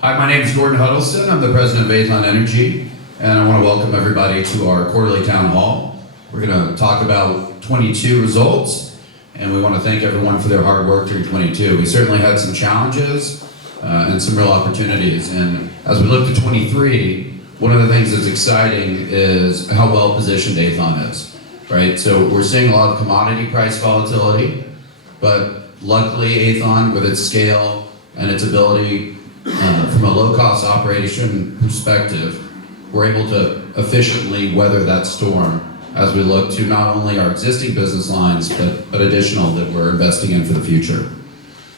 Hi, my name is Gordon Huddleston. I'm the president of Aethon Energy, and I want to welcome everybody to our quarterly town hall. We're going to talk about 22 results, and we want to thank everyone for their hard work during 22. We certainly had some challenges and some real opportunities, and as we look to 23, one of the things that's exciting is how well positioned Aethon is, right? So we're seeing a lot of commodity price volatility, but luckily Aethon, with its scale and its ability from a low-cost operation perspective, we're able to efficiently weather that storm as we look to not only our existing business lines, but additional that we're investing in for the future.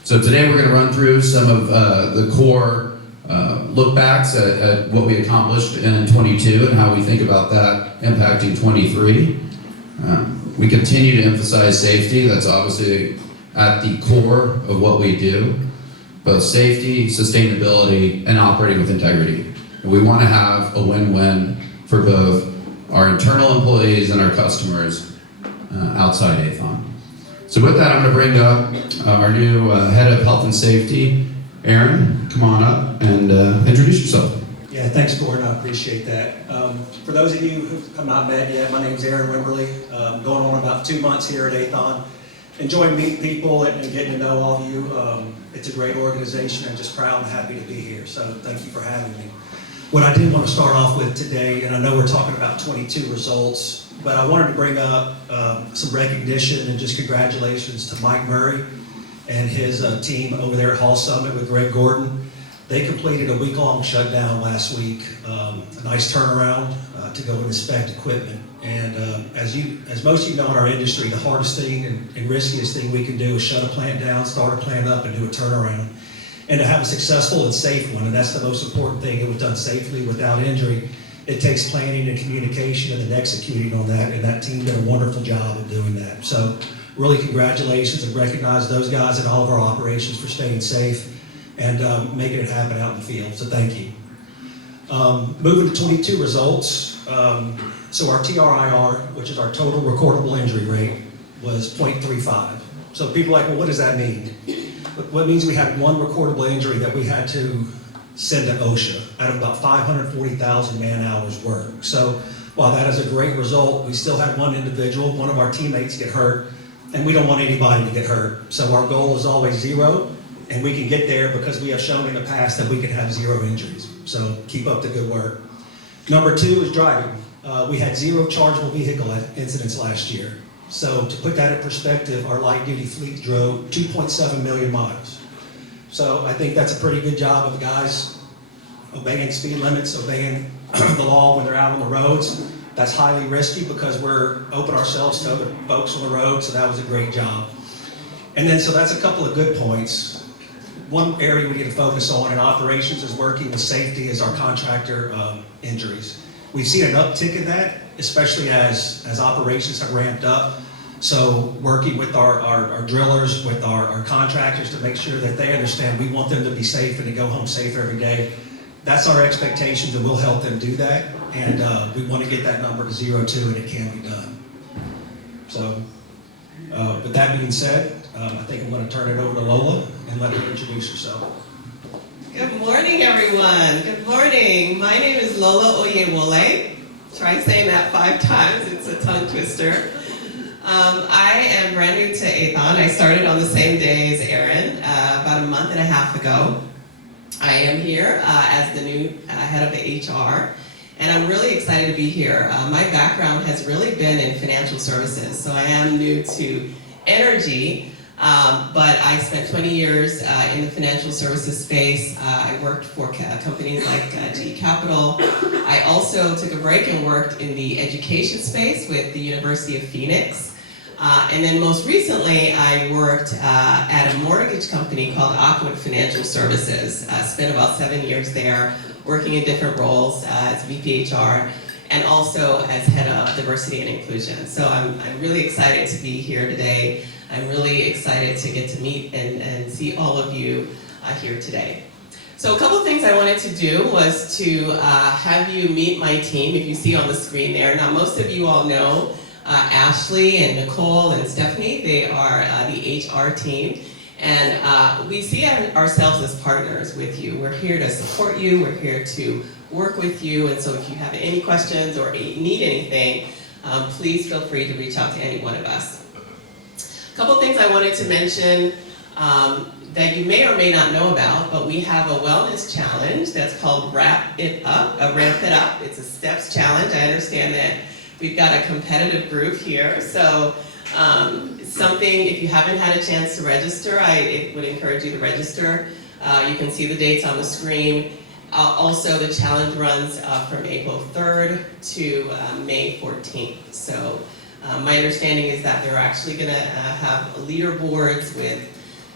So today we're going to run through some of the core look-backs at what we accomplished in 22 and how we think about that impacting 23. We continue to emphasize safety. That's obviously at the core of what we do. Both safety, sustainability, and operating with integrity. And we want to have a win-win for both our internal employees and our customers outside Aethon. So with that, I'm going to bring up our new head of health and safety, Aaron. Come on up and introduce yourself. Yeah, thanks, Gordon. I appreciate that. For those of you who have not met yet, my name is Aaron Wimberly. Going on about 2 months here at Aethon. Enjoying meeting people and getting to know all of you. It's a great organization. I'm just proud and happy to be here. So thank you for having me. What I did want to start off with today, and I know we're talking about 22 results, but I wanted to bring up some recognition and just congratulations to Mike Murray and his team over there at Hall Summit with Greg Gordon. They completed a week-long shutdown last week, a nice turnaround to go and inspect equipment. And as most of you know in our industry, the hardest thing and riskiest thing we can do is shut a plant down, start a plant up, and do a turnaround. And to have a successful and safe one, and that's the most important thing, it was done safely without injury. It takes planning and communication and then executing on that, and that team did a wonderful job of doing that. So really congratulations and recognize those guys in all of our operations for staying safe and making it happen out in the field, so thank you. Moving to 22 results. So our TRIR, which is our total recordable injury rate, was 0.35. So people are like, well, what does that mean? What it means we had one recordable injury that we had to send to OSHA out of about 540,000 man hours work. So while that is a great result, we still had one individual, one of our teammates get hurt, and we don't want anybody to get hurt. So our goal is always 0, and we can get there because we have shown in the past that we can have 0 injuries. So keep up the good work. Number 2 is driving. We had 0 chargeable vehicle incidents last year. So to put that in perspective, our light duty fleet drove 2.7 million miles. So I think that's a pretty good job of guys obeying speed limits, obeying the law when they're out on the roads. That's highly risky because we're open ourselves to other folks on the road, so that was a great job. And then, so that's a couple of good points. One area we need to focus on in operations is working with safety is our contractor injuries. We've seen an uptick in that, especially as operations have ramped up. So working with our drillers, with our contractors to make sure that they understand we want them to be safe and to go home safe every day. That's our expectations, and we'll help them do that. And we want to get that number to 0 too, and it can be done. So with that being said, I think I'm going to turn it over to Lola and let her introduce herself. Good morning, everyone. Good morning. My name is Lola Oyewole. Try saying that 5 times. It's a tongue twister. I am brand new to Aethon. I started on the same day as Aaron about a month and a half ago. I am here as the new head of the HR, and I'm really excited to be here. My background has really been in financial services, so I am new to energy. But I spent 20 years in the financial services space. I worked for companies like GE Capital. I also took a break and worked in the education space with the University of Phoenix. And then most recently, I worked at a mortgage company called Aqua Financial Services. Spent about 7 years there, working in different roles as VP HR and also as head of diversity and inclusion. So I'm really excited to be here today. I'm really excited to get to meet and see all of you here today. So a couple of things I wanted to do was to have you meet my team, if you see on the screen there. Now, most of you all know Ashley and Nicole and Stephanie. They are the HR team. And we see ourselves as partners with you. We're here to support you, we're here to work with you, and so if you have any questions or need anything, please feel free to reach out to any one of us. A couple things I wanted to mention that you may or may not know about, but we have a wellness challenge that's called Ramp It Up. It's a steps challenge. I understand that we've got a competitive group here, so something, if you haven't had a chance to register, I would encourage you to register. You can see the dates on the screen. Also, the challenge runs from April 3rd to May 14th. So my understanding is that they're actually going to have leaderboards with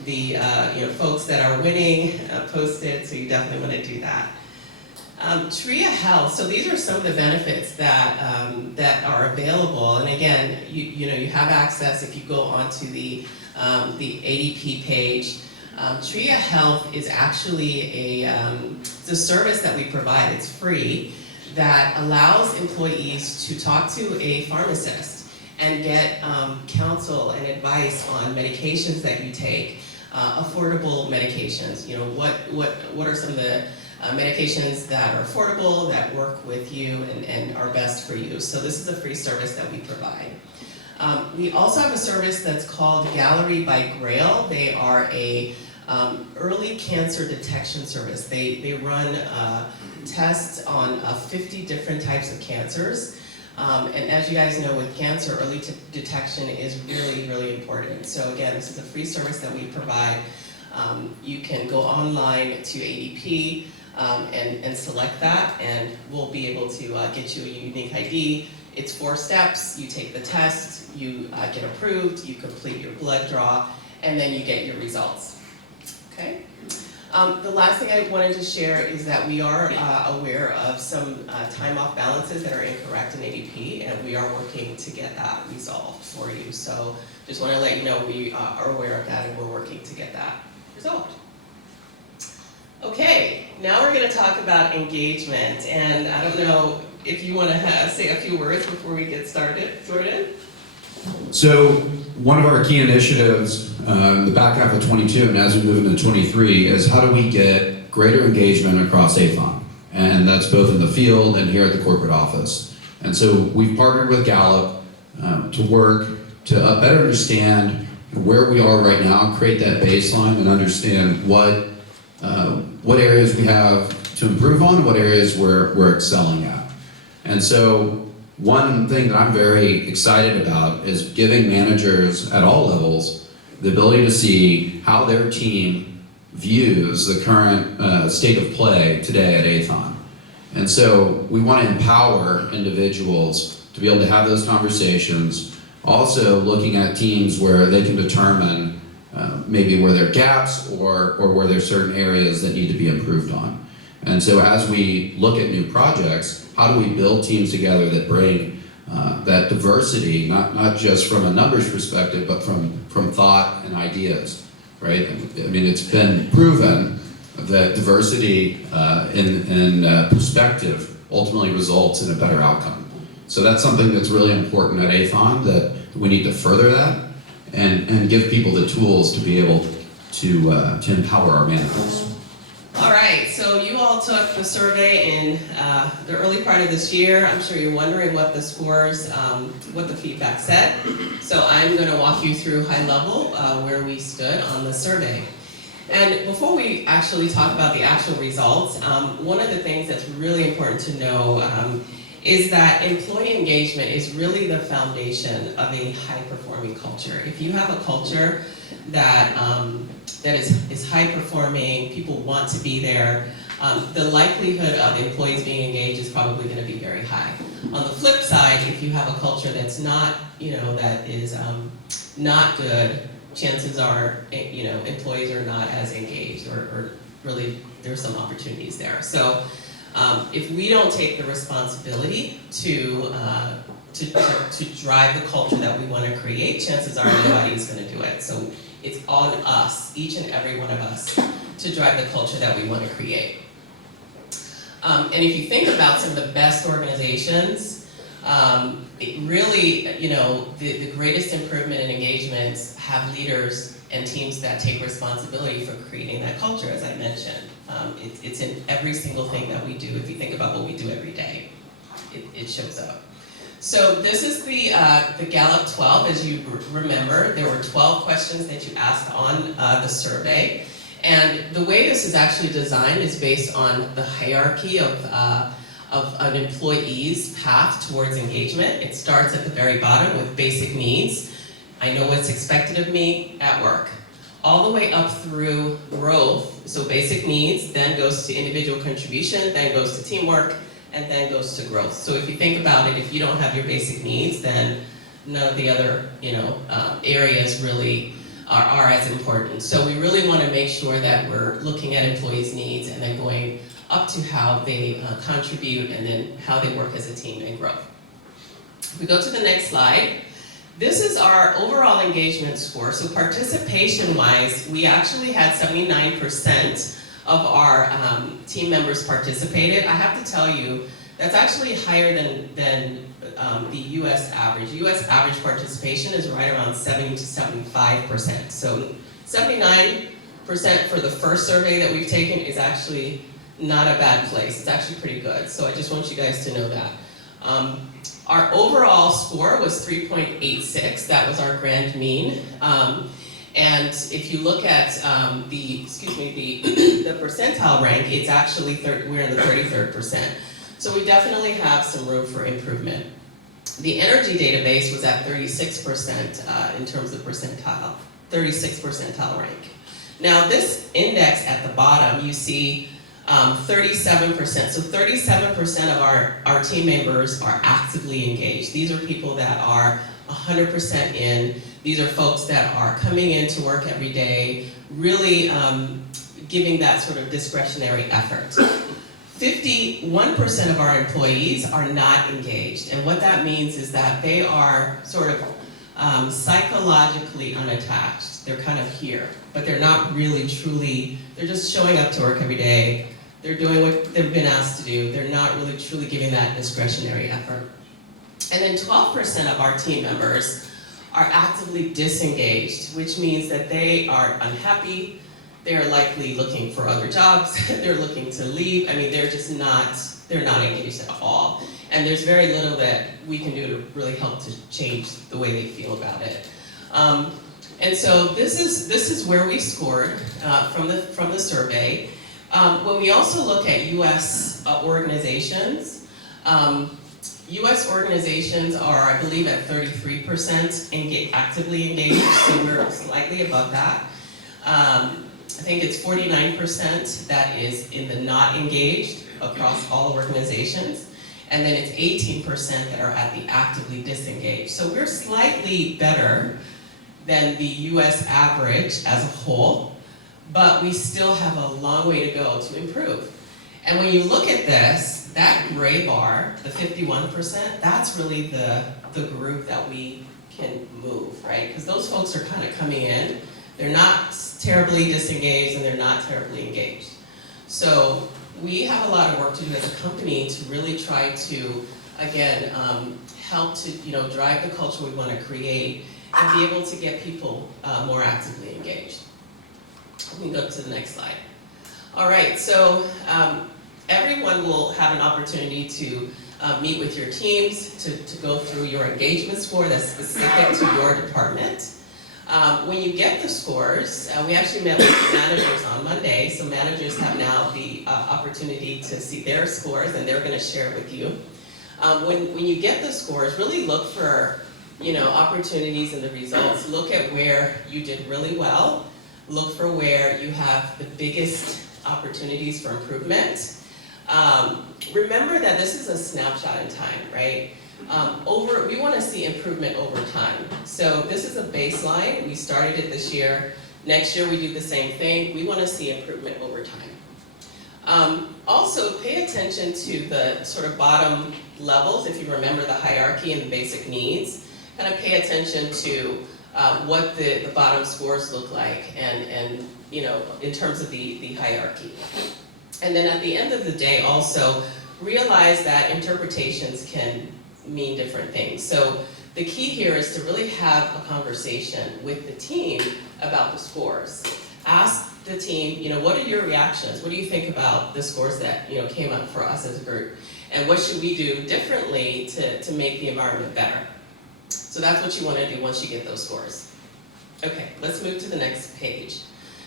the folks that are winning posted, so you definitely want to do that. Tria Health, so these are some of the benefits that are available, and again, you have access if you go onto the ADP page. Tria Health is actually it's a service that we provide. It's free, that allows employees to talk to a pharmacist and get counsel and advice on medications that you take, affordable medications. What are some of the medications that are affordable, that work with you and are best for you. So this is a free service that we provide. We also have a service that's called Gallery by Grail. They are a early cancer detection service. They run tests on 50 different types of cancers. And as you guys know, with cancer, early detection is really, really important. So again, this is a free service that we provide. You can go online to ADP and select that, and we'll be able to get you a unique ID. It's 4 steps. You take the test, you get approved, you complete your blood draw, and then you get your results. Okay? The last thing I wanted to share is that we are aware of some time off balances that are incorrect in ADP, and we are working to get that resolved for you. So just want to let you know we are aware of that, and we're working to get that resolved. Okay, now we're going to talk about engagement, and I don't know if you want to say a few words before we get started. So one of our key initiatives in the back half of 22 and as we move into 23 is how do we get greater engagement across Aethon? And that's both in the field and here at the corporate office. And so we've partnered with Gallup to work to better understand where we are right now, create that baseline and understand what areas we have to improve on, what areas we're excelling at. And so one thing that I'm very excited about is giving managers at all levels the ability to see how their team views the current state of play today at Aethon. And so we want to empower individuals to be able to have those conversations, also looking at teams where they can determine maybe where there are gaps or where there are certain areas that need to be improved on. And so as we look at new projects, how do we build teams together that bring that diversity, not just from a numbers perspective, but from thought and ideas, right? I mean, it's been proven that diversity in perspective ultimately results in a better outcome. So that's something that's really important at Aethon, that we need to further that and give people the tools to be able to empower our managers. All right, so you all took the survey in the early part of this year. I'm sure you're wondering what the scores, what the feedback said. So I'm going to walk you through high level where we stood on the survey. And before we actually talk about the actual results, one of the things that's really important to know is that employee engagement is really the foundation of a high-performing culture. If you have a culture that is high-performing, people want to be there, the likelihood of employees being engaged is probably going to be very high. On the flip side, if you have a culture that's not, that is not good, chances are, employees are not as engaged, or really there's some opportunities there. So if we don't take the responsibility to drive the culture that we want to create, chances are nobody's going to do it. So it's on us, each and every one of us, to drive the culture that we want to create. And if you think about some of the best organizations, it really, you know, the greatest improvement in engagements have leaders and teams that take responsibility for creating that culture, as I mentioned. It's in every single thing that we do. If you think about what we do every day, it shows up. So this is the Gallup 12. As you remember, there were 12 questions that you asked on the survey. And the way this is actually designed is based on the hierarchy of an employee's path towards engagement. It starts at the very bottom with basic needs. I know what's expected of me at work. All the way up through growth, so basic needs, then goes to individual contribution, then goes to teamwork, and then goes to growth. So if you think about it, if you don't have your basic needs, then none of the other, areas really are as important. So we really want to make sure that we're looking at employees' needs and then going up to how they contribute and then how they work as a team and grow. If we go to the next slide, this is our overall engagement score. So participation-wise, we actually had 79% of our team members participated. I have to tell you, that's actually higher than the US average. US average participation is right around 70 to 75%. So 79% for the first survey that we've taken is actually not a bad place. It's actually pretty good. So I just want you guys to know that. Our overall score was 3.86. That was our grand mean. And if you look at the percentile rank, it's actually we're in the 33rd percent. So we definitely have some room for improvement. The energy database was at 36% in terms of percentile, 36th percentile rank. Now this index at the bottom, you see 37%. So 37% of our team members are actively engaged. These are people that are 100% in. These are folks that are coming into work every day, really giving that sort of discretionary effort. 51% of our employees are not engaged. And what that means is that they are sort of psychologically unattached. They're kind of here, but they're not really truly, they're just showing up to work every day. They're doing what they've been asked to do. They're not really truly giving that discretionary effort. And then 12% of our team members are actively disengaged, which means that they are unhappy, they're likely looking for other jobs, they're looking to leave. I mean, they're not engaged at all. And there's very little that we can do to really help to change the way they feel about it. And so this is where we scored from the survey. When we also look at U.S. organizations, U.S. organizations are, I believe, at 33% actively engaged, so we're slightly above that. I think it's 49% that is in the not engaged across all organizations, and then it's 18% that are at the actively disengaged. So we're slightly better than the U.S. average as a whole, but we still have a long way to go to improve. And when you look at this, that gray bar, the 51%, that's really the group that we can move, right? Because those folks are kind of coming in. They're not terribly disengaged and they're not terribly engaged. So we have a lot of work to do as a company to really try to, again, help to drive the culture we want to create and be able to get people more actively engaged. We can go to the next slide. All right, so everyone will have an opportunity to meet with your teams, to go through your engagement score that's specific to your department. When you get the scores, we actually met with managers on Monday, so managers have now the opportunity to see their scores and they're going to share with you. When you get the scores, really look for opportunities in the results. Look at where you did really well. Look for where you have the biggest opportunities for improvement. Remember that this is a snapshot in time, right? We want to see improvement over time. So this is a baseline. We started it this year. Next year we do the same thing. We want to see improvement over time. Also, pay attention to the sort of bottom levels. If you remember the hierarchy and the basic needs, kind of pay attention to what the bottom scores look like, and in terms of the hierarchy. And then at the end of the day, also realize that interpretations can mean different things. So the key here is to really have a conversation with the team about the scores. Ask the team, what are your reactions? What do you think about the scores that, came up for us as a group? And what should we do differently to make the environment better? So that's what you want to do once you get those scores. Okay, let's move to the next page.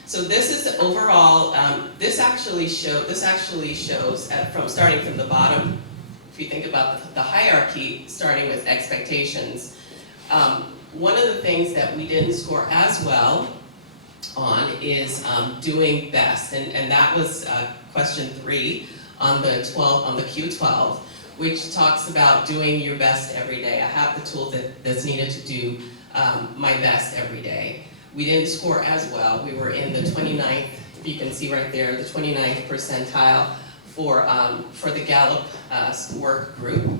So this is the overall, this actually shows from starting from the bottom. If you think about the hierarchy, starting with expectations, one of the things that we didn't score as well on is doing best, and that was question 3 on the Q12, which talks about doing your best every day. I have the tool that's needed to do my best every day. We didn't score as well. We were in the 29th, if you can see right there, the 29th percentile for the Gallup work group.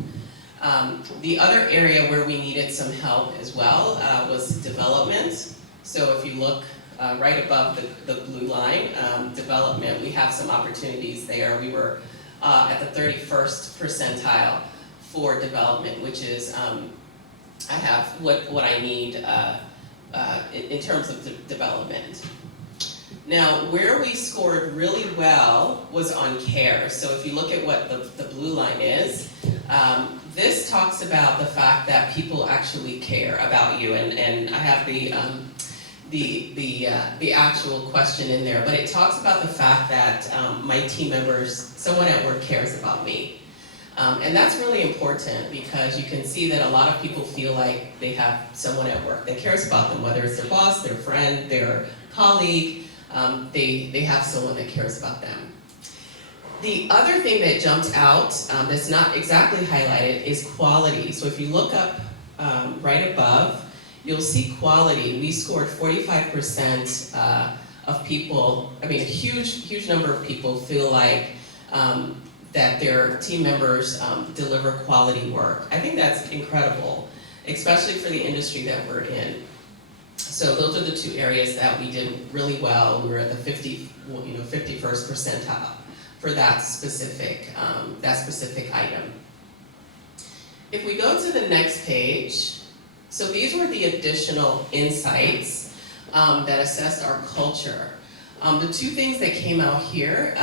The other area where we needed some help as well was development. So if you look right above the blue line, development, we have some opportunities there. We were at the 31st percentile for development, which is I have what I need in terms of development. Now, where we scored really well was on care. So if you look at what the blue line is, this talks about the fact that people actually care about you, and I have the actual question in there, but it talks about the fact that my team members, someone at work cares about me. And that's really important because you can see that a lot of people feel like they have someone at work that cares about them, whether it's their boss, their friend, their colleague, they have someone that cares about them. The other thing that jumped out that's not exactly highlighted is quality. So if you look up right above, you'll see quality. We scored 45% of people, a huge number of people feel like that their team members deliver quality work. I think that's incredible, especially for the industry that we're in. So those are the 2 areas that we did really well. We were at the 51st percentile for that specific item. If we go to the next page, so these were the additional insights that assessed our culture. The 2 things that came out here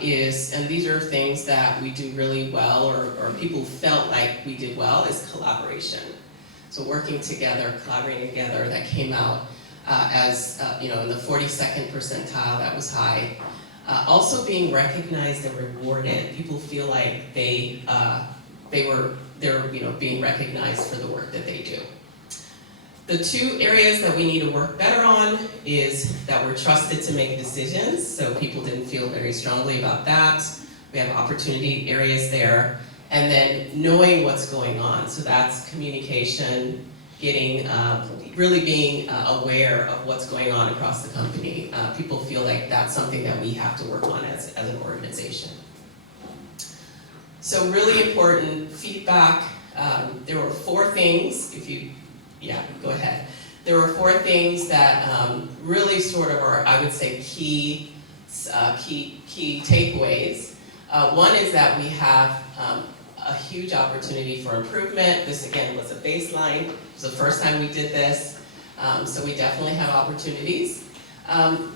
is, and these are things that we do really well, or people felt like we did well, is collaboration. So working together, collaborating together, that came out as, in the 42nd percentile, that was high. Also being recognized and rewarded. People feel like they're being recognized for the work that they do. The 2 areas that we need to work better on is that we're trusted to make decisions, so people didn't feel very strongly about that. We have opportunity areas there. And then knowing what's going on, so that's communication, really being aware of what's going on across the company. People feel like that's something that we have to work on as an organization. So really important feedback. There were 4 things, go ahead. There were 4 things that really sort of are, I would say, key takeaways. One is that we have a huge opportunity for improvement. This again was a baseline. It was the first time we did this, so we definitely have opportunities.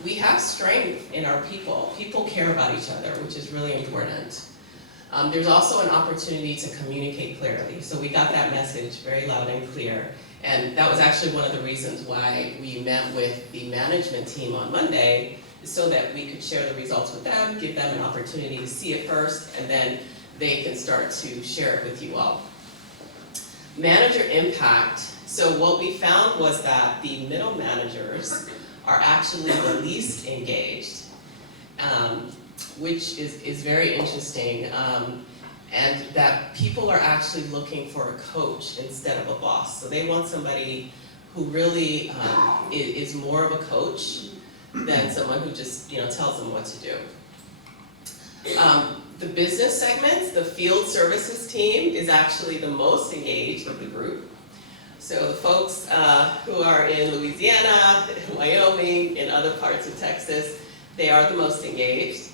We have strength in our people. People care about each other, which is really important. There's also an opportunity to communicate clearly. So we got that message very loud and clear. And that was actually one of the reasons why we met with the management team on Monday, so that we could share the results with them, give them an opportunity to see it first, and then they can start to share it with you all. Manager impact. So what we found was that the middle managers are actually the least engaged, which is very interesting. And that people are actually looking for a coach instead of a boss. So they want somebody who really is more of a coach than someone who just tells them what to do. The business segments, the field services team is actually the most engaged of the group. So the folks who are in Louisiana, Wyoming, in other parts of Texas, they are the most engaged.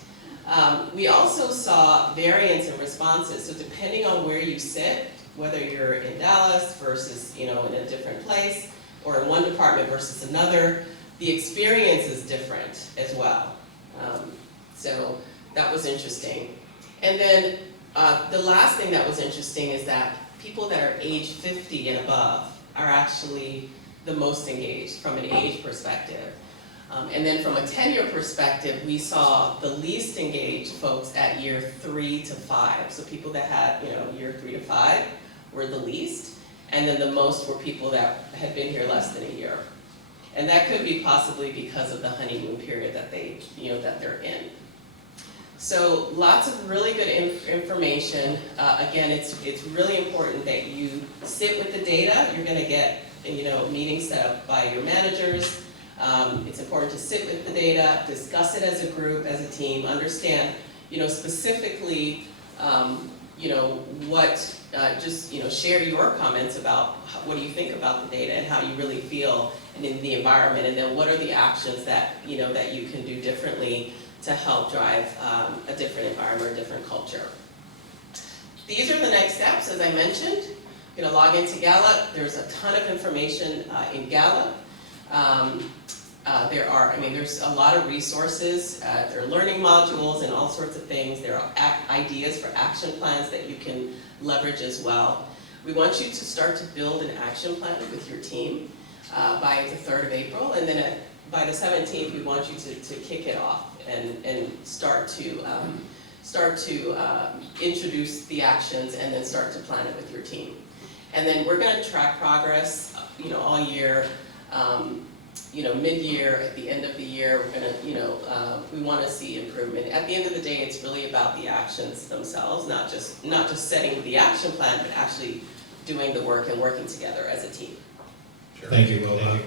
We also saw variance in responses. So depending on where you sit, whether you're in Dallas versus, in a different place, or in one department versus another, the experience is different as well. So that was interesting. And then the last thing that was interesting is that people that are age 50 and above are actually the most engaged from an age perspective. And then from a tenure perspective, we saw the least engaged folks at year 3 to 5. So people that had, year 3 to 5 were the least. And then the most were people that had been here less than a year. And that could be possibly because of the honeymoon period that that they're in. So lots of really good information. Again, it's really important that you sit with the data. You're going to get meetings set up by your managers. It's important to sit with the data, discuss it as a group, as a team, understand specifically what share your comments about what do you think about the data and how you really feel and in the environment, and then what are the actions that that you can do differently to help drive a different environment, a different culture. These are the next steps, as I mentioned. Log into Gallup. There's a ton of information in Gallup. There's a lot of resources. There are learning modules and all sorts of things. There are ideas for action plans that you can leverage as well. We want you to start to build an action plan with your team by the 3rd of April, and then by the 17th, we want you to kick it off and start to introduce the actions and then start to plan it with your team. And then we're going to track progress, all year. Mid-year, at the end of the year, we're going to, we want to see improvement. At the end of the day, it's really about the actions themselves, not just setting the action plan, but actually doing the work and working together as a team. Thank you, Lola,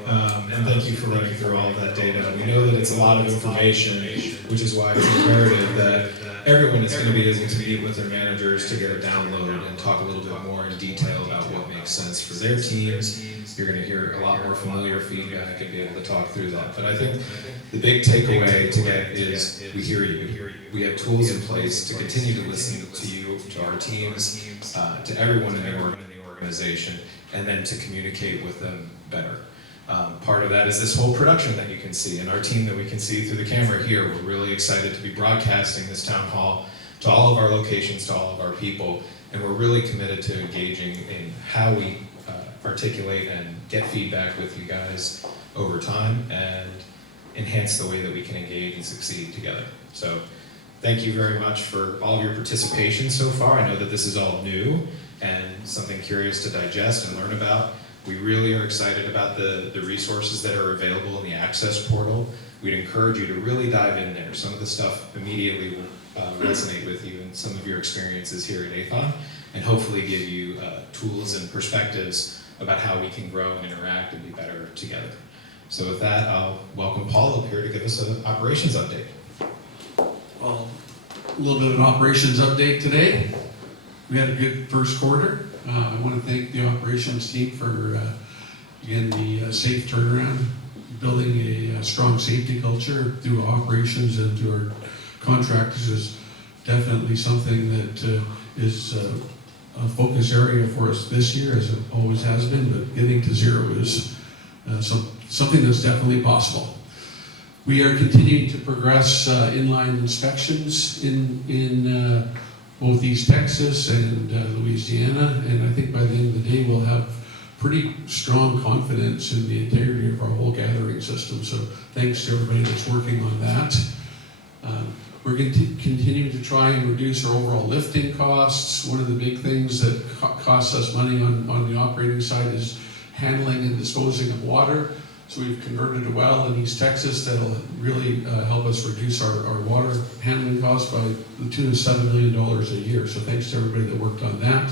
and thank you for running through all of that data. We know that it's a lot of information, which is why it's imperative that everyone is going to be able to meet with their managers to get a download and talk a little bit more in detail about what makes sense for their teams. You're going to hear a lot more familiar feedback and be able to talk through that. But I think the big takeaway to get is we hear you. We have tools in place to continue to listen to you, to our teams, to everyone in the organization, and then to communicate with them better. Part of that is this whole production that you can see, and our team that we can see through the camera here. We're really excited to be broadcasting this town hall to all of our locations, to all of our people, and we're really committed to engaging in how we articulate and get feedback with you guys over time and enhance the way that we can engage and succeed together. So thank you very much for all of your participation so far. I know that this is all new and something curious to digest and learn about. We really are excited about the resources that are available in the Access portal. We'd encourage you to really dive in there. Some of the stuff immediately will resonate with you in some of your experiences here at Aethon, and hopefully give you tools and perspectives about how we can grow and interact and be better together. So with that, I'll welcome Paul up here to give us an operations update. Well, a little bit of an operations update today. We had a good first quarter. I want to thank the operations team for, again, the safe turnaround, building a strong safety culture through operations and through our contractors is definitely something that is a focus area for us this year, as it always has been, but getting to zero is something that's definitely possible. We are continuing to progress inline inspections in both East Texas and Louisiana, and I think by the end of the day we'll have pretty strong confidence in the integrity of our whole gathering system. So thanks to everybody that's working on that. We're going to continue to try and reduce our overall lifting costs. One of the big things that costs us money on the operating side is handling and disposing of water. So we've converted a well in East Texas that'll really help us reduce our water handling costs by the tune of $7 million a year. So thanks to everybody that worked on that.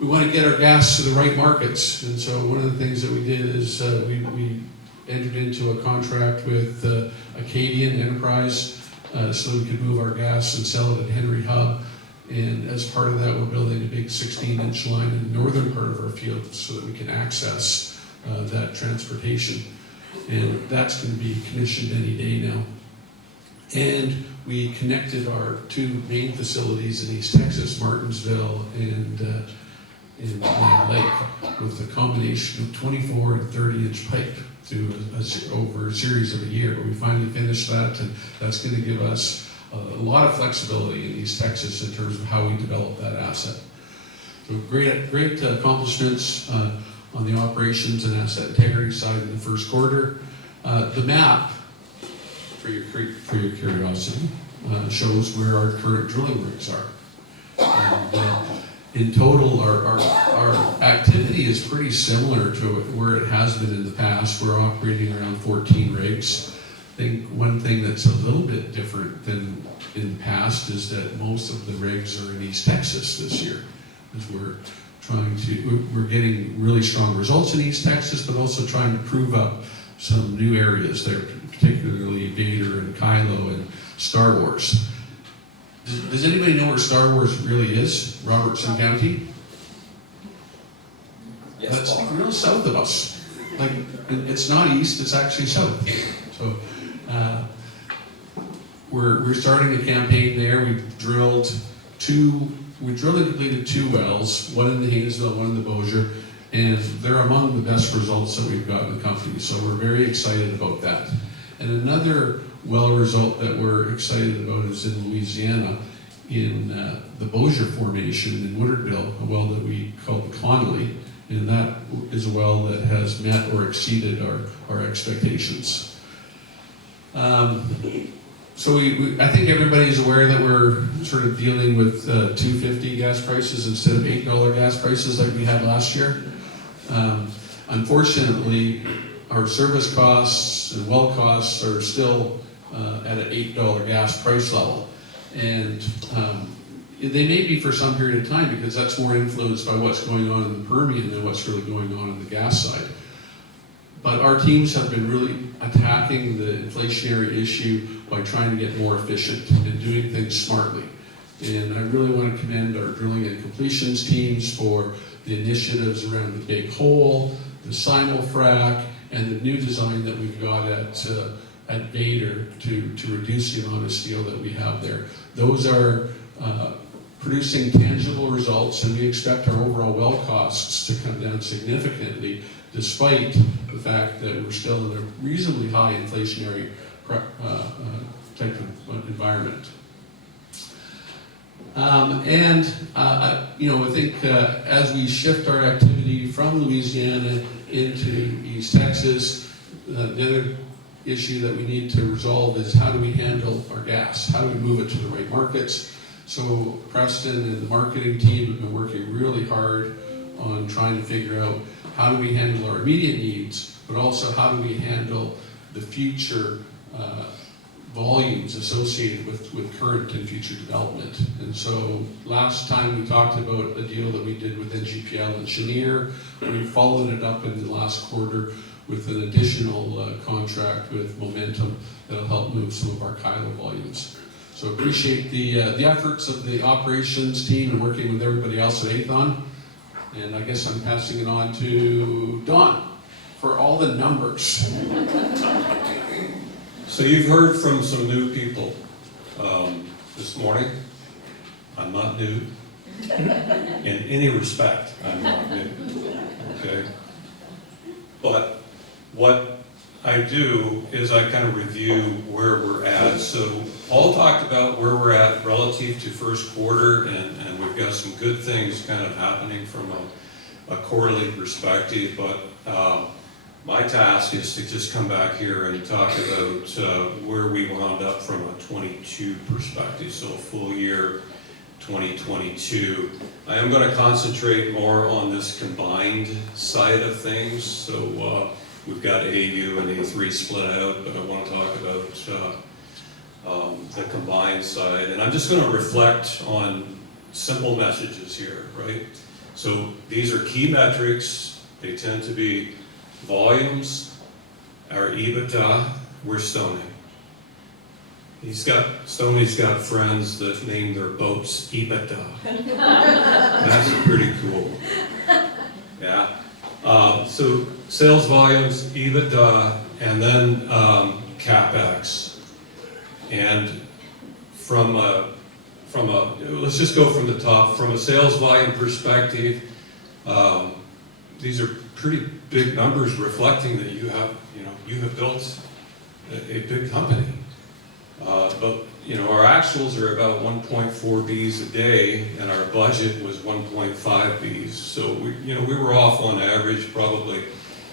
We want to get our gas to the right markets. And so one of the things that we did is we entered into a contract with Acadian Enterprise so that we could move our gas and sell it at Henry Hub. And as part of that, we're building a big 16-inch line in the northern part of our field so that we can access that transportation. And that's going to be commissioned any day now. And we connected our two main facilities in East Texas, Martinsville and in Land Lake, with a combination of 24 and 30-inch pipe through over a series of a year. But we finally finished that, and that's going to give us a lot of flexibility in East Texas in terms of how we develop that asset. So great accomplishments on the operations and asset integrity side in the first quarter. The map, for your curiosity, shows where our current drilling rigs are. And, in total, our activity is pretty similar to where it has been in the past. We're operating around 14 rigs. I think one thing that's a little bit different than in the past is that most of the rigs are in East Texas this year, as we're getting really strong results in East Texas, but also trying to prove up some new areas there, particularly Vader and Kylo and Star Wars. Does anybody know where Star Wars really is? Robertson County? Yes, That's Paul. real south of us. Like, it's not east, it's actually south. So, we're starting a campaign there. We drilled and completed 2 wells, one in the Haynesville, one in the Bossier, and they're among the best results that we've got in the company. So we're very excited about that. And another well result that we're excited about is in Louisiana, in the Bossier Formation in Woodardville, a well that we call the Connolly, and that is a well that has met or exceeded our expectations. So I think everybody's aware that we're sort of dealing with $2.50 gas prices instead of $8 gas prices like we had last year. Unfortunately, our service costs and well costs are still at an $8 gas price level. And they may be for some period of time because that's more influenced by what's going on in the Permian than what's really going on in the gas side. But our teams have been really attacking the inflationary issue by trying to get more efficient and doing things smartly. And I really want to commend our drilling and completions teams for the initiatives around the big hole, the simul-frac, and the new design that we've got at Vader to reduce the amount of steel that we have there. Those are producing tangible results, and we expect our overall well costs to come down significantly, despite the fact that we're still in a reasonably high inflationary type of environment. I think as we shift our activity from Louisiana into East Texas, the other issue that we need to resolve is how do we handle our gas? How do we move it to the right markets? So Preston and the marketing team have been working really hard on trying to figure out how do we handle our immediate needs, but also how do we handle the future volumes associated with current and future development. And so last time we talked about a deal that we did with NGPL and Cheniere. We followed it up in the last quarter with an additional contract with Momentum that'll help move some of our Kylo volumes. So appreciate the efforts of the operations team and working with everybody else at Aethon. And I guess I'm passing it on to Don for all the numbers. So you've heard from some new people this morning. I'm not new. In any respect, I'm not new. Okay? But what I do is I kind of review where we're at. So Paul talked about where we're at relative to first quarter, and we've got some good things kind of happening from a quarterly perspective, but my task is to just come back here and talk about where we wound up from a 22 perspective, so a full year 2022. I am going to concentrate more on this combined side of things, so we've got AU and A3 split out, but I want to talk about the combined side, and I'm just going to reflect on simple messages here, right? So these are key metrics. They tend to be volumes, our EBITDA. We're Stoney. Stoney's got friends that name their boats EBITDA. That's pretty cool. Yeah. So sales volumes, EBITDA, and then CapEx. And let's just go from the top. From a sales volume perspective, these are pretty big numbers reflecting that you have built a big company. But our actuals are about 1.4 Bs a day, and our budget was 1.5 Bs. So we were off on average probably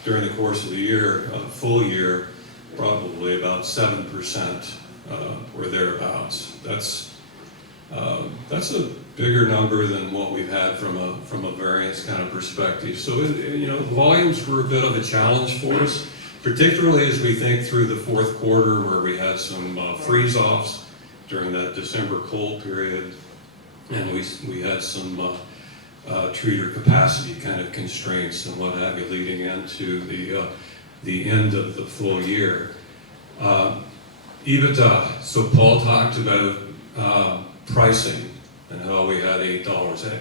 during the course of the year, full year, probably about 7% or thereabouts. That's a bigger number than what we've had from a variance kind of perspective. So the volumes were a bit of a challenge for us, particularly as we think through the fourth quarter where we had some freeze-offs during that December cold period, and we had some treater capacity kind of constraints and what have you leading into the end of the full year. EBITDA, so Paul talked about pricing and how we had $8.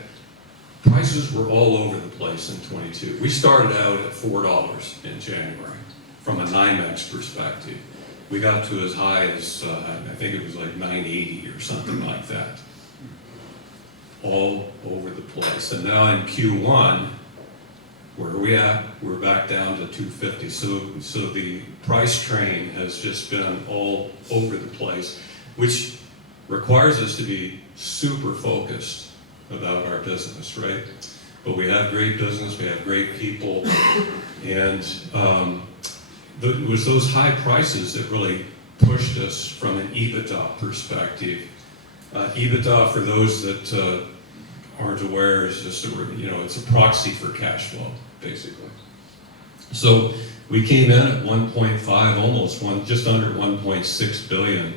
Prices were all over the place in 22. We started out at $4 in January from a NYMEX perspective. We got to as high as, I think it was like $9.80 or something like that. All over the place. And now in Q1, where are we at? We're back down to $2.50. So the price train has just been all over the place, which requires us to be super focused about our business, right? But we have great business, we have great people, and it was those high prices that really pushed us from an EBITDA perspective. EBITDA, for those that aren't aware, is just it's a proxy for cash flow, basically. So we came in at 1.5, just under 1.6 billion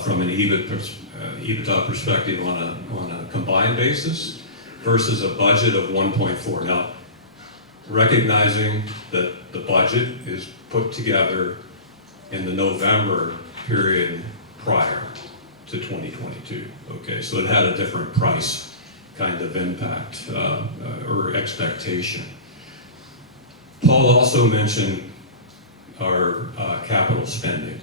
from an EBITDA perspective on a combined basis versus a budget of 1.4. Now, recognizing that the budget is put together in the November period prior to 2022. Okay, so it had a different price kind of impact or expectation. Paul also mentioned our capital spending.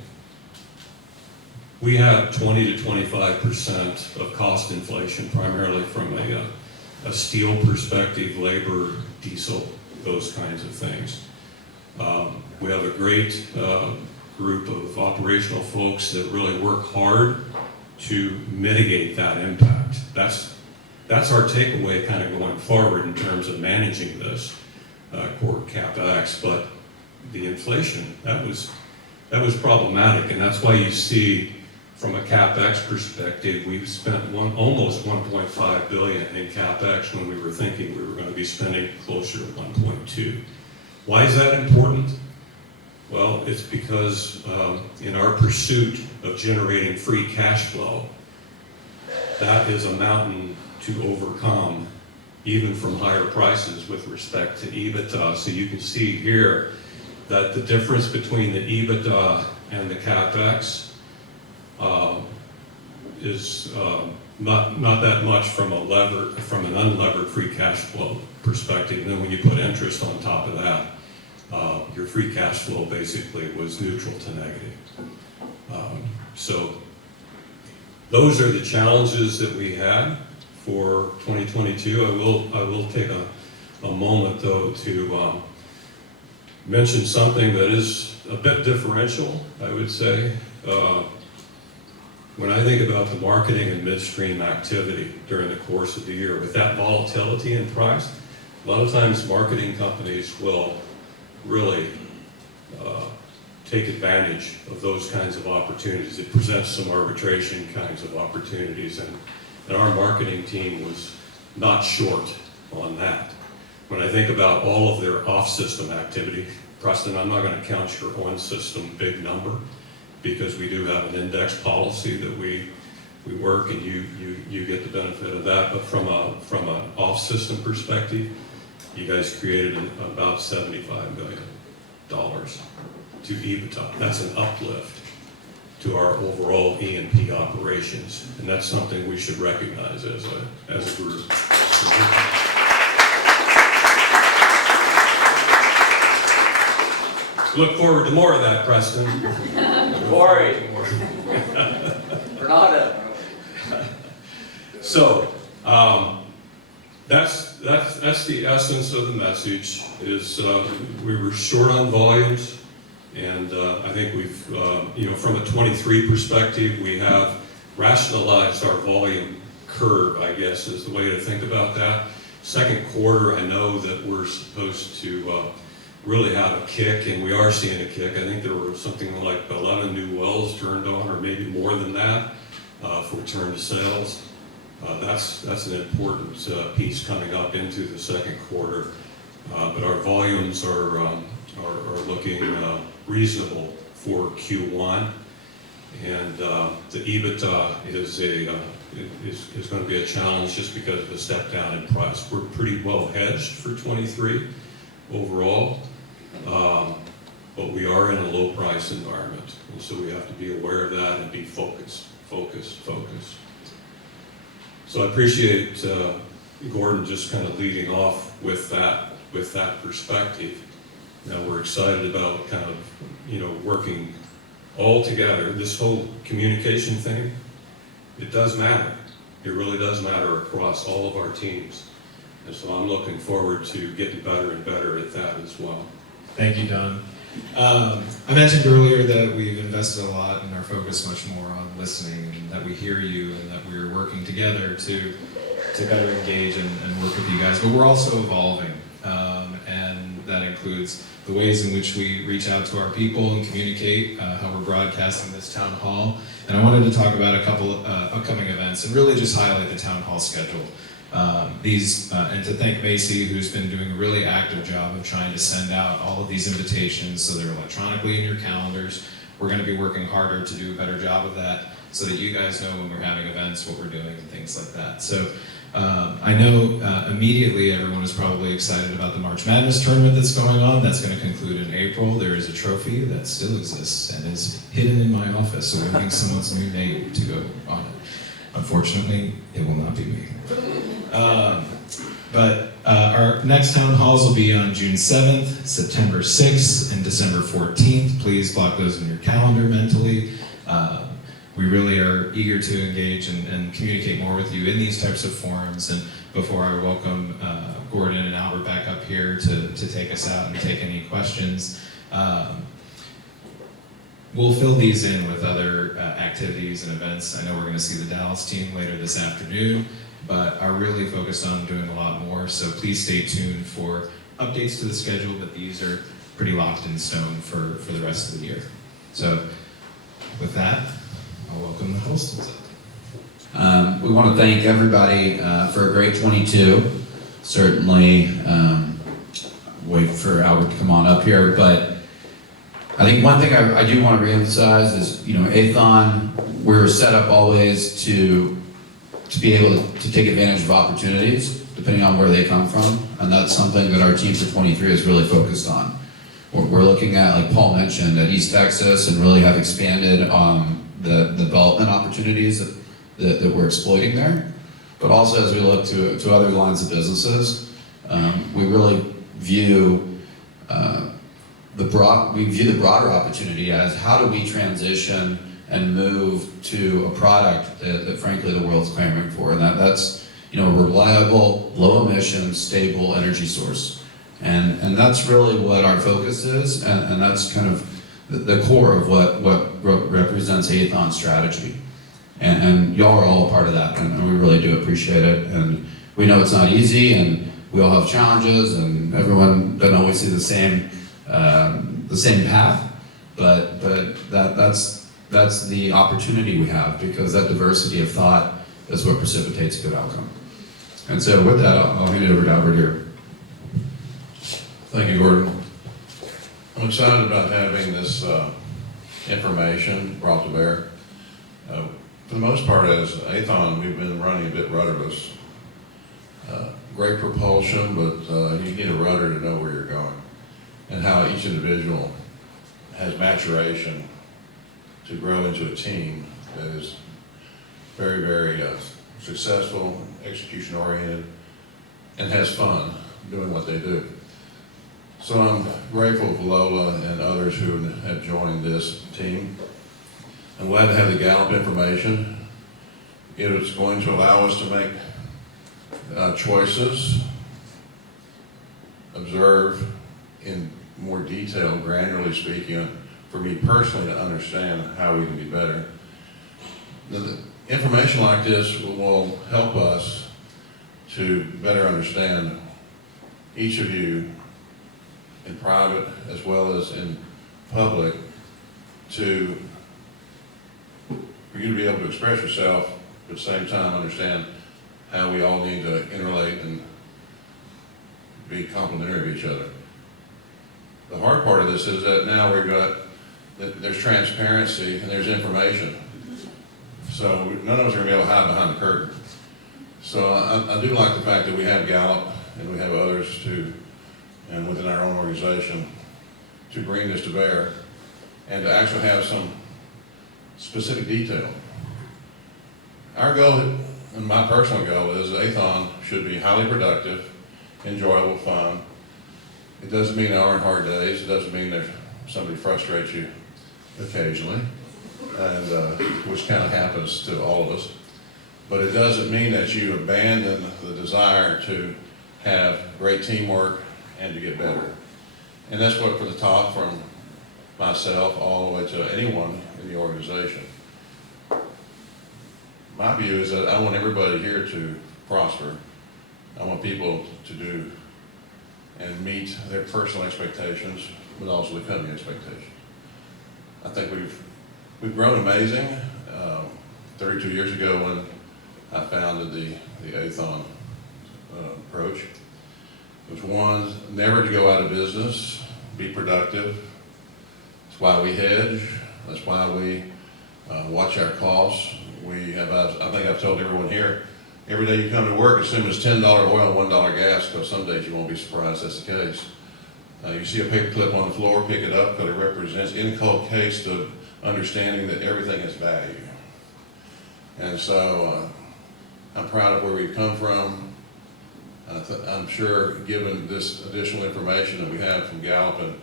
We have 20 to 25% of cost inflation, primarily from a steel perspective, labor, diesel, those kinds of things. We have a great group of operational folks that really work hard to mitigate that impact. That's our takeaway kind of going forward in terms of managing this core CapEx, but the inflation, that was problematic, and that's why you see from a CapEx perspective, we've spent almost 1.5 billion in CapEx when we were thinking we were going to be spending closer to 1.2. Why is that important? Well, it's because in our pursuit of generating free cash flow, that is a mountain to overcome, even from higher prices with respect to EBITDA. So you can see here that the difference between the EBITDA and the CapEx is not that much from an unlevered free cash flow perspective. And then when you put interest on top of that, your free cash flow basically was neutral to negative. So those are the challenges that we had for 2022. I will take a moment though to mention something that is a bit differential, I would say. When I think about the marketing and midstream activity during the course of the year, with that volatility in price, a lot of times marketing companies will really take advantage of those kinds of opportunities. It presents some arbitration kinds of opportunities, and our marketing team was not short on that. When I think about all of their off-system activity, Preston, I'm not going to count your on-system big number, because we do have an index policy that we work, and you get the benefit of that. But from an off-system perspective, you guys created about $75 million to EBITDA. That's an uplift to our overall E&P operations, and that's something we should recognize as a group. Look forward to more of that, Preston. Corey. Bernardo. So, that's the essence of the message, is we were short on volumes, and I think we've, from a 23 perspective, we have rationalized our volume curve, I guess, is the way to think about that. Second quarter, I know that we're supposed to really have a kick, and we are seeing a kick. I think there were something like 11 new wells turned on, or maybe more than that, for return to sales. That's an important piece coming up into the second quarter. But our volumes are looking reasonable for Q1, and the EBITDA is going to be a challenge just because of the step down in price. We're pretty well hedged for 23 overall, but we are in a low price environment, and so we have to be aware of that and be focused. So I appreciate Gordon just kind of leading off with that perspective. Now we're excited about kind of, working all together. This whole communication thing, it does matter. It really does matter across all of our teams. And so I'm looking forward to getting better and better at that as well. Thank you, Don. I mentioned earlier that we've invested a lot and our focus much more on listening, and that we hear you, and that we're working together to better engage and work with you guys. But we're also evolving, and that includes the ways in which we reach out to our people and communicate, how we're broadcasting this town hall. And I wanted to talk about a couple upcoming events and really just highlight the town hall schedule. And to thank Macy, who's been doing a really active job of trying to send out all of these invitations so they're electronically in your calendars. We're going to be working harder to do a better job of that so that you guys know when we're having events, what we're doing, and things like that. So I know immediately everyone is probably excited about the March Madness tournament that's going on. That's going to conclude in April. There is a trophy that still exists and is hidden in my office, awaiting someone's new name to go on it. Unfortunately, it will not be me. But our next town halls will be on June 7th, September 6th, and December 14th. Please block those in your calendar mentally. We really are eager to engage and communicate more with you in these types of forums. And before I welcome Gordon and Albert back up here to take us out and take any questions, we'll fill these in with other activities and events. I know we're going to see the Dallas team later this afternoon, but are really focused on doing a lot more. So please stay tuned for updates to the schedule, but these are pretty locked in stone for the rest of the year. So with that, I'll welcome the hosts up. We want to thank everybody for a great 22. Certainly wait for Albert to come on up here, but I think one thing I do want to reemphasize is, Aethon, we're set up always to be able to take advantage of opportunities depending on where they come from, and that's something that our team for 23 is really focused on. We're looking at, like Paul mentioned, at East Texas, and really have expanded the development opportunities that we're exploiting there. But also as we look to other lines of businesses, we really view the broader opportunity as how do we transition and move to a product that frankly the world's clamoring for, and that's a reliable, low emissions, stable energy source, and that's really what our focus is, and that's kind of the core of what represents Aethon's strategy, and y'all are all a part of that, and we really do appreciate it, and we know it's not easy, and we all have challenges, and everyone doesn't always see the same path, but that's the opportunity we have, because that diversity of thought is what precipitates a good outcome. And so with that, I'll hand it over to Albert here. Thank you, Gordon. I'm excited about having this information brought to bear. For the most part, as Aethon, we've been running a bit rudderless. Great propulsion, but you need a rudder to know where you're going, and how each individual has maturation to grow into a team that is very, very successful, execution-oriented, and has fun doing what they do. So I'm grateful for Lola and others who have joined this team. I'm glad to have the Gallup information. It is going to allow us to make choices, observe in more detail, granularly speaking, for me personally to understand how we can be better. Now, the information like this will help us to better understand each of you in private as well as in public, for you to be able to express yourself, but at the same time understand how we all need to interrelate and be complementary of each other. The hard part of this is that now there's transparency and there's information. So none of us are gonna be able to hide behind the curtain. So I do like the fact that we have Gallup and we have others too, and within our own organization, to bring this to bear and to actually have some specific detail. Our goal, and my personal goal, is Aethon should be highly productive, enjoyable, fun. It doesn't mean there aren't hard days. It doesn't mean there's somebody frustrates you occasionally, and which kind of happens to all of us. But it doesn't mean that you abandon the desire to have great teamwork and to get better. And that's what, from the top, from myself all the way to anyone in the organization. My view is that I want everybody here to prosper. I want people to do and meet their personal expectations, but also the company expectations. I think we've grown amazing. 32 years ago when I founded the Aethon approach, it was one, never to go out of business, be productive. That's why we hedge. That's why we watch our costs. I think I've told everyone here, every day you come to work, assume it's $10 oil, $1 gas, because some days you won't be surprised that's the case. You see a paper clip on the floor, pick it up, because it inculcates the understanding that everything has value. And so I'm proud of where we've come from. I'm sure, given this additional information that we have from Gallup and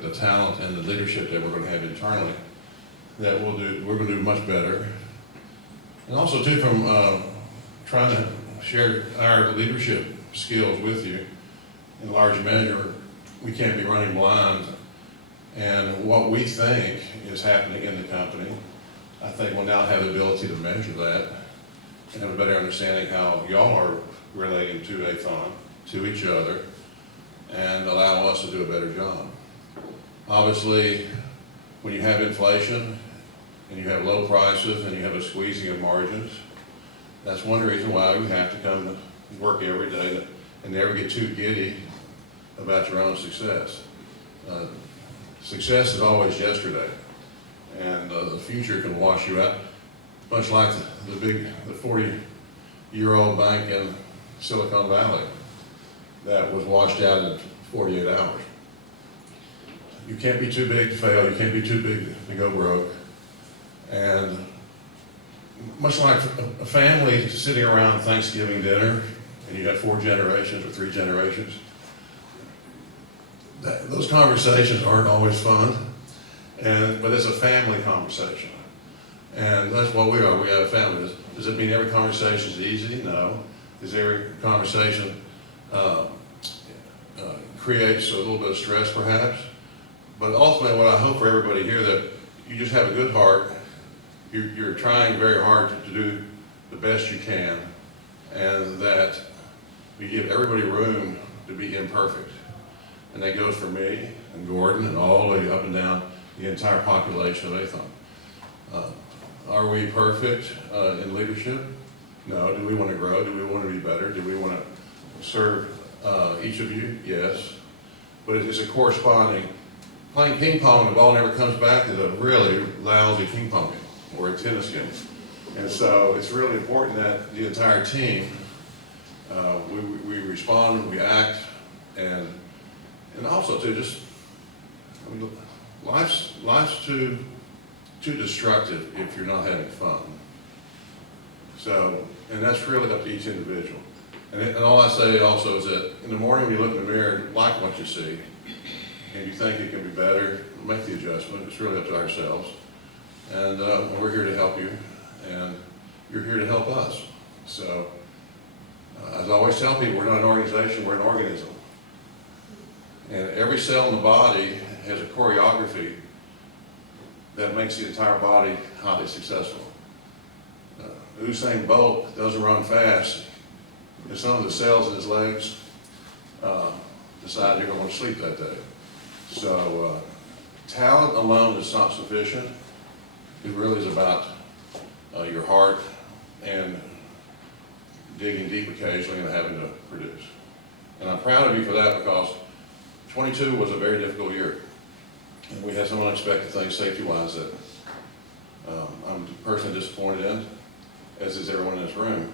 the talent and the leadership that we're going to have internally, that we're going to do much better. And also too, from trying to share our leadership skills with you, in large measure, we can't be running blind. And what we think is happening in the company, I think we'll now have the ability to measure that and have a better understanding how y'all are relating to Aethon, to each other, and allow us to do a better job. Obviously, when you have inflation and you have low prices and you have a squeezing of margins, that's one reason why you have to come to work every day and never get too giddy about your own success. Success is always yesterday, and the future can wash you out, much like the 40-year-old bank in Silicon Valley that was washed out in 48 hours. You can't be too big to fail, you can't be too big to go broke. And much like a family sitting around Thanksgiving dinner, and you have 4 generations or 3 generations, those conversations aren't always fun, but it's a family conversation. And that's what we are. We have a family. Does it mean every conversation is easy? No. Does every conversation creates a little bit of stress, perhaps? But ultimately, what I hope for everybody here, that you just have a good heart. You're trying very hard to do the best you can, and that you give everybody room to be imperfect. And that goes for me and Gordon and all the way up and down the entire population of Aethon. Are we perfect in leadership? No. Do we want to grow? Do we want to be better? Do we want to serve each of you? Yes. But it's a corresponding. Playing ping pong, the ball never comes back, is a really lousy ping pong game or a tennis game. And so it's really important that the entire team, we respond, we act, and also to just, I mean, life's too destructive if you're not having fun. So, and that's really up to each individual. And all I say also is that in the morning when you look in the mirror and like what you see, and you think it can be better, make the adjustment. It's really up to ourselves. And we're here to help you, and you're here to help us. So, as I always tell people, we're not an organization, we're an organism. And every cell in the body has a choreography that makes the entire body highly successful. Usain Bolt doesn't run fast if some of the cells in his legs decide they're going to sleep that day. So talent alone is not sufficient. It really is about your heart and digging deep occasionally and having to produce. And I'm proud of you for that, because 22 was a very difficult year. And we had some unexpected things safety-wise that I'm personally disappointed in, as is everyone in this room.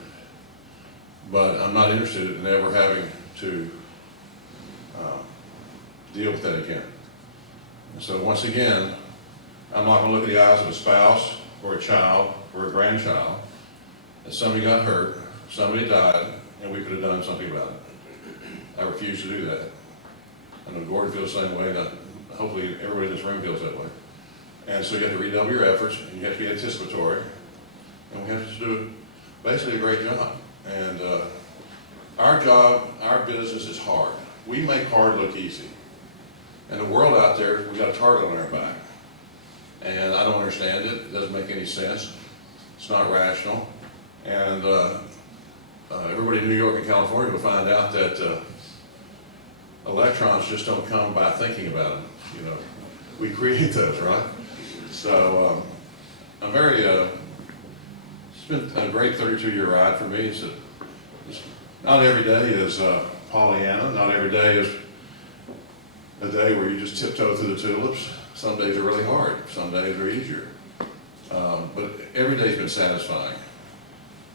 But I'm not interested in ever having to deal with that again. And so once again, I'm not going to look at the eyes of a spouse or a child or a grandchild that somebody got hurt, somebody died, and we could have done something about it. I refuse to do that. I know Gordon feels the same way, and hopefully everybody in this room feels that way. And so you have to redouble your efforts, and you have to be anticipatory, and we have to do basically a great job. And our job, our business is hard. We make hard look easy. And the world out there, we got a target on our back. And I don't understand it. It doesn't make any sense. It's not rational. And everybody in New York and California will find out that electrons just don't come by thinking about them. You know, we create those, right? So I'm very, it's been a great 32-year ride for me. Not every day is Pollyanna. Not every day is a day where you just tiptoe through the tulips. Some days are really hard. Some days are easier. But every day's been satisfying.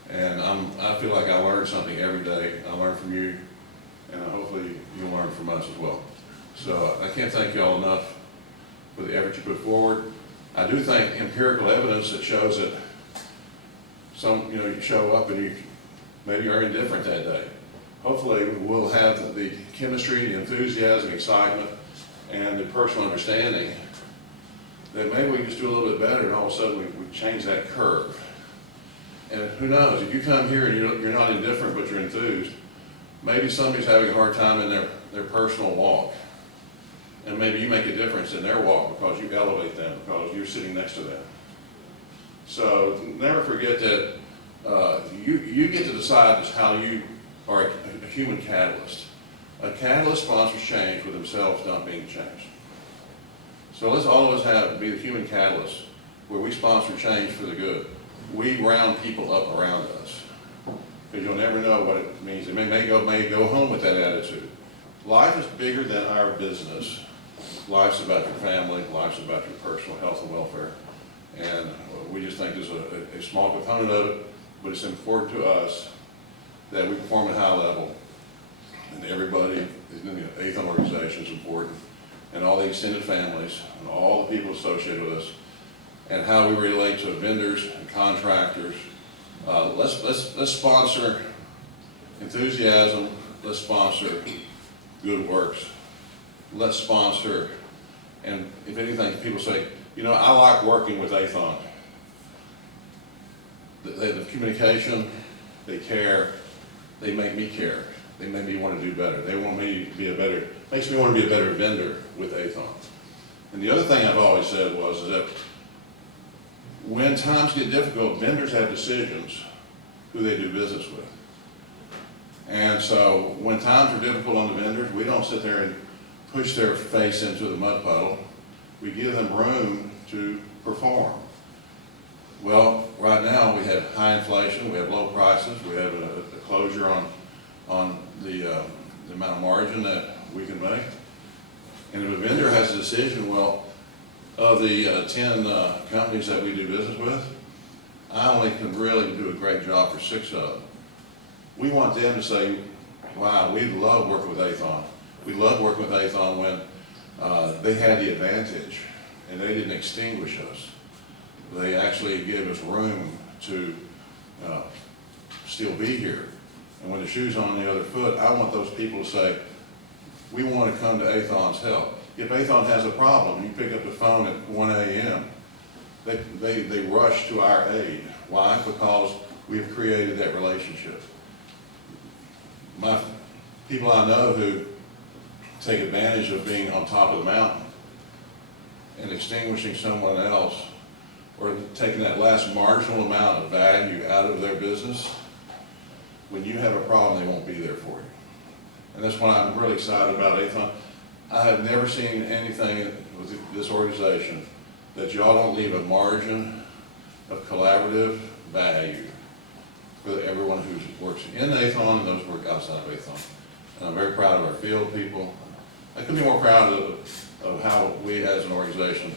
And I feel like I learned something every day. I learn from you, and hopefully you'll learn from us as well. So I can't thank you all enough for the effort you put forward. I do think empirical evidence that shows that you show up and maybe you're indifferent that day. Hopefully we'll have the chemistry, the enthusiasm, excitement, and the personal understanding that maybe we can just do a little bit better, and all of a sudden we change that curve. And who knows, if you come here and you're not indifferent but you're enthused, maybe somebody's having a hard time in their personal walk. And maybe you make a difference in their walk because you elevate them, because you're sitting next to them. So never forget that you get to decide just how you are a human catalyst. A catalyst sponsors change with themselves not being changed. So let's all of us be the human catalyst where we sponsor change for the good. We round people up around us, because you'll never know what it means. They may go home with that attitude. Life is bigger than our business. Life's about your family. Life's about your personal health and welfare. And we just think there's a small component of it, but it's important to us that we perform at a high level. And everybody in the Aethon organization is important, and all the extended families, and all the people associated with us, and how we relate to vendors and contractors. Let's sponsor enthusiasm. Let's sponsor good works. Let's sponsor, and if anything, people say, I like working with Aethon. The communication, they care, they make me care. They make me want to do better. They want me to be makes me want to be a better vendor with Aethon. And the other thing I've always said is that when times get difficult, vendors have decisions who they do business with. And so when times are difficult on the vendors, we don't sit there and push their face into the mud puddle. We give them room to perform. Well, right now we have high inflation, we have low prices, we have a closure on the amount of margin that we can make. And if a vendor has a decision, well, of the 10 companies that we do business with, I only can really do a great job for 6 of them. We want them to say, wow, we love working with Aethon. We love working with Aethon when they had the advantage and they didn't extinguish us. They actually gave us room to still be here. And when the shoe's on the other foot, I want those people to say, we want to come to Aethon's help. If Aethon has a problem, you pick up the phone at 1 a.m. they rush to our aid. Why? Because we have created that relationship. People I know who take advantage of being on top of the mountain and extinguishing someone else, or taking that last marginal amount of value out of their business, when you have a problem, they won't be there for you. And that's why I'm really excited about Aethon. I have never seen anything with this organization that y'all don't leave a margin of collaborative value for everyone who works in Aethon and those who work outside of Aethon. And I'm very proud of our field people. I couldn't be more proud of how we as an organization,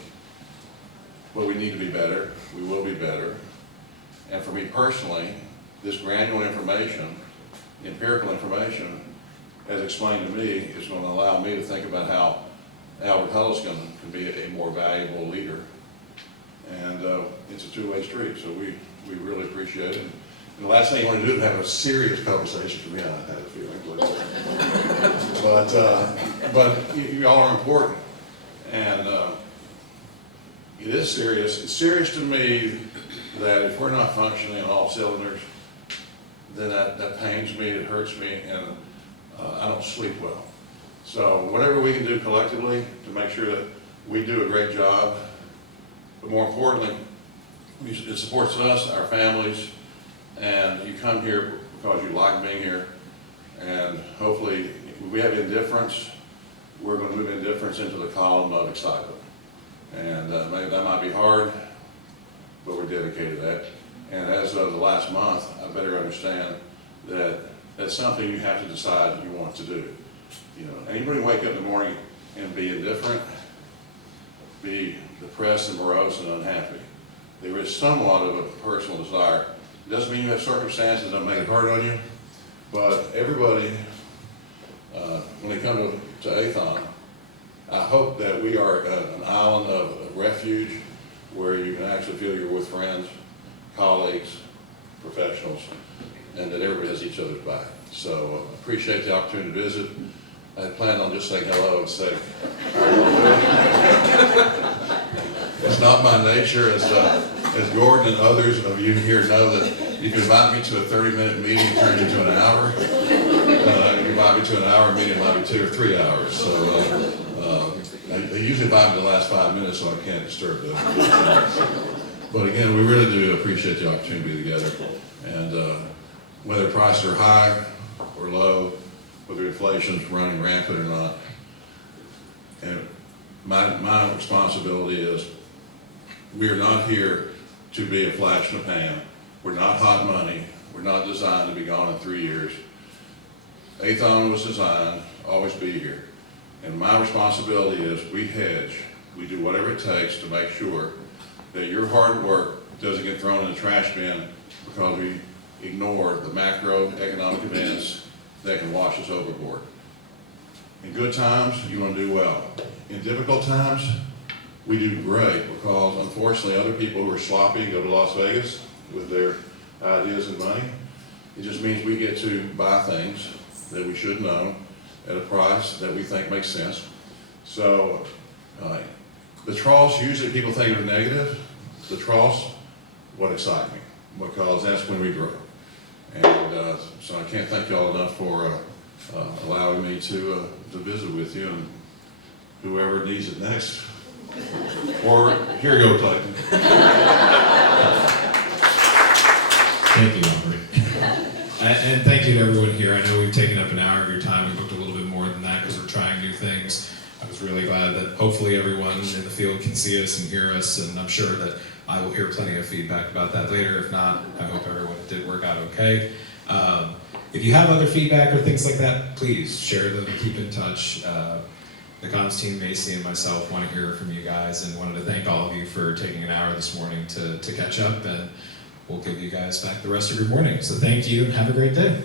well, we need to be better, we will be better. And for me personally, this granular information, empirical information, as explained to me, is going to allow me to think about how Albert Hulliskin can be a more valuable leader. And it's a two-way street, so we really appreciate it. And the last thing you want to do is have a serious conversation. For me, I had a feeling. But you all are important. And it is serious. It's serious to me that if we're not functioning on all cylinders, then that pains me, it hurts me, and I don't sleep well. So whatever we can do collectively to make sure that we do a great job, but more importantly, it supports us, our families, and you come here because you like being here, and hopefully, if we have indifference, we're going to move indifference into the column of excitement. And maybe that might be hard, but we're dedicated to that. And as of the last month, I better understand that that's something you have to decide you want to do. You know, anybody wake up in the morning and be indifferent, be depressed and morose and unhappy. There is somewhat of a personal desire. It doesn't mean you have circumstances that make it hard on you, but everybody, when they come to Aethon, I hope that we are an island of refuge where you can actually feel you're with friends, colleagues, professionals, and that everybody has each other's back. So appreciate the opportunity to visit. I had planned on just saying hello and say, it's not my nature, as Gordon and others of you here know, that if you invite me to a 30-minute meeting, it turns into an hour. If you invite me to an hour meeting, it might be 2 or 3 hours. So they usually invite me the last 5 minutes, so I can't disturb them. But again, we really do appreciate the opportunity to be together. And whether prices are high or low, whether inflation's running rampant or not, and my responsibility is we are not here to be a flash in the pan. We're not hot money. We're not designed to be gone in 3 years. Aethon was designed to always be here. And my responsibility is we hedge. We do whatever it takes to make sure that your hard work doesn't get thrown in the trash bin because we ignore the macroeconomic events that can wash us overboard. In good times, you want to do well. In difficult times, we do great because unfortunately other people who are sloppy go to Las Vegas with their ideas and money. It just means we get to buy things that we should know at a price that we think makes sense. So the troughs, usually people think of negative. The troughs, what excite me, because that's when we grow. And so I can't thank y'all enough for allowing me to visit with you, and whoever needs it next. Or here you go, Clayton. Thank you, Albert. And thank you to everyone here. I know we've taken up an hour of your time. We booked a little bit more than that because we're trying new things. I was really glad that hopefully everyone in the field can see us and hear us, and I'm sure that I will hear plenty of feedback about that later. If not, I hope everyone did work out okay. If you have other feedback or things like that, please share them, keep in touch. The comms team, Macy and myself, want to hear from you guys and wanted to thank all of you for taking an hour this morning to catch up, and we'll give you guys back the rest of your morning. So thank you and have a great day.